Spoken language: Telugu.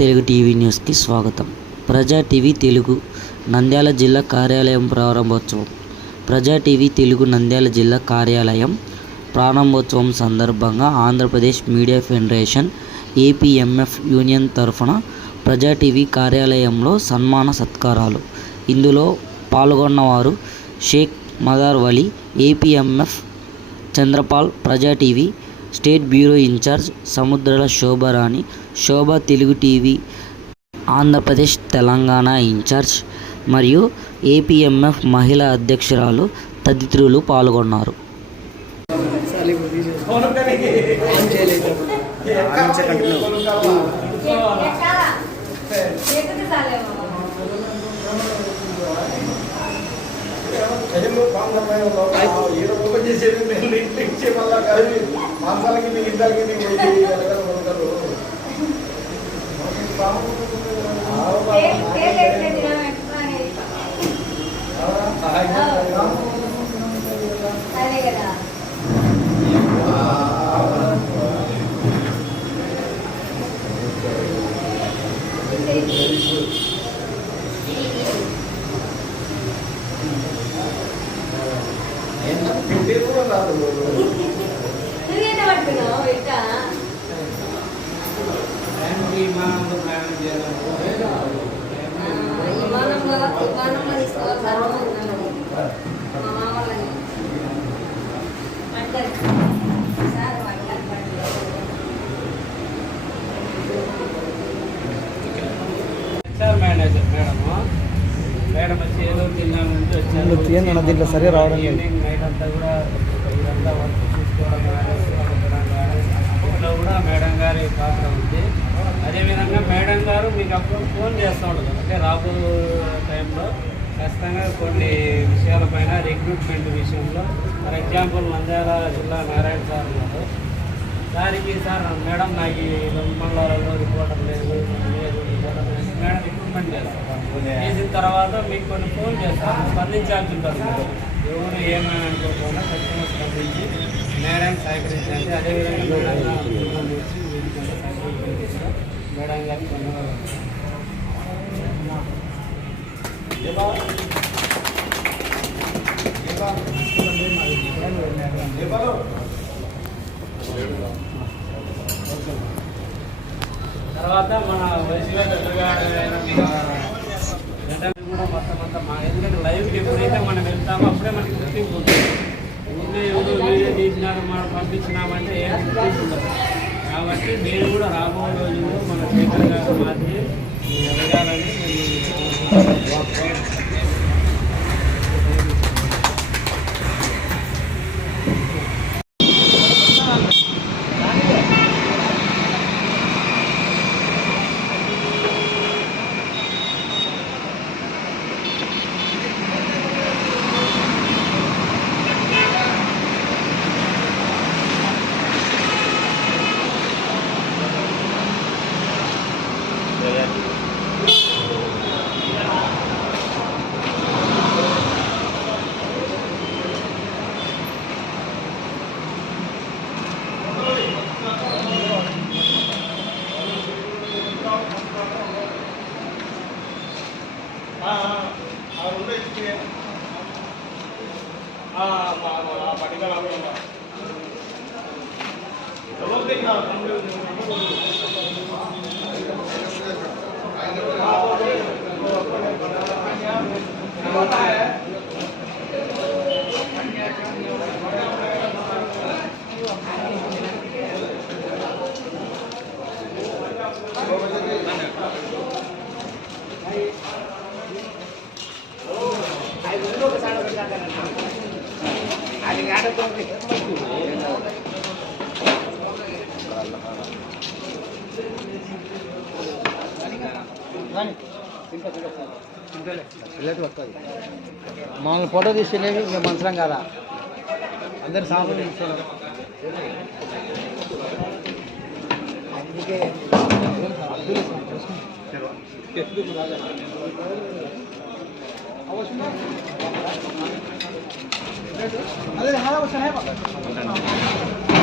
తెలుగు టీవీ న్యూస్కి స్వాగతం. ప్రజా టీవీ తెలుగు నంద్యాల జిల్లా కార్యాలయం ప్రారంభోత్సవం. ప్రజా టీవీ తెలుగు నంద్యాల జిల్లా కార్యాలయం ప్రారంభోత్సవం సందర్భంగా Andhra Pradesh media federation APMF union తరఫున ప్రజా టీవీ కార్యాలయంలో సన్మాన సత్కారాలు. ఇందులో పాల్గొన్నవారు షేక్ మదార్ వలి, ఏపీఎంఎఫ్ చంద్రపాల్, ప్రజా టీవీ స్టేట్ బ్యూరో ఇన్ఛార్జ్ సముద్రాల శోభారాణి, శోభ తెలుగు టీవీ ఆంధ్రప్రదేశ్ తెలంగాణ ఇన్ఛార్జ్ మరియు ఏపీఎంఎఫ్ మహిళా అధ్యక్షురాలు తదితరులు పాల్గొన్నారు. మేడం వచ్చి ఏదో జిల్లా నుంచి వచ్చారు. దీంట్లో సరే రావడం నైట్ అంతా కూడా ఇదంతా వర్క్ చూసుకోవడం కానీ ఇంట్లో కూడా మేడం గారి పాత్ర ఉంది. అదేవిధంగా మేడం గారు మీకు అప్పుడు ఫోన్ చేస్తూ ఉంటుంది. అంటే రాబో టైంలో ఖచ్చితంగా కొన్ని విషయాలపైన రిక్రూట్మెంట్ విషయంలో, ఫర్ ఎగ్జాంపుల్ నంద్యాల జిల్లా నారాయణ సార్ ఉన్నారు. దానికి సార్ మేడం నాకు ఈ మండలాలలో రిపోర్టర్ లేదు, మేడం రిక్రూట్మెంట్ చేస్తారు. చేసిన తర్వాత మీకు కొన్ని ఫోన్ చేస్తారు, స్పందించాల్సి ఉంటుంది. ఎవరు ఏమైనా అనుకోకుండా ఖచ్చితంగా స్పందించి మేడం సహకరించండి. అదేవిధంగా మేడం గారికి తర్వాత మన వయసుగా పెద్దగా కూడా మొత్తం అంతా ఎందుకంటే లైవ్కి ఎప్పుడైతే మనం వెళ్తామో అప్పుడే మనకి గుర్తింపు ఉంటుంది. ఇంకా ఎవరు వీడియో తీసినారు మనం పంపించినామంటే ఏం గుర్తింపు ఉండదు. కాబట్టి నేను కూడా రాబో రోజుల్లో మన శేఖర్ గారు మాదిరి ఎదగాలని మామూలు ఫోటో తీసుకెళ్ళేవి ఇంకా మంచరం కదా, అందరు సాగులు తీసుకోవాలి. అందుకే अरे हाँ वो है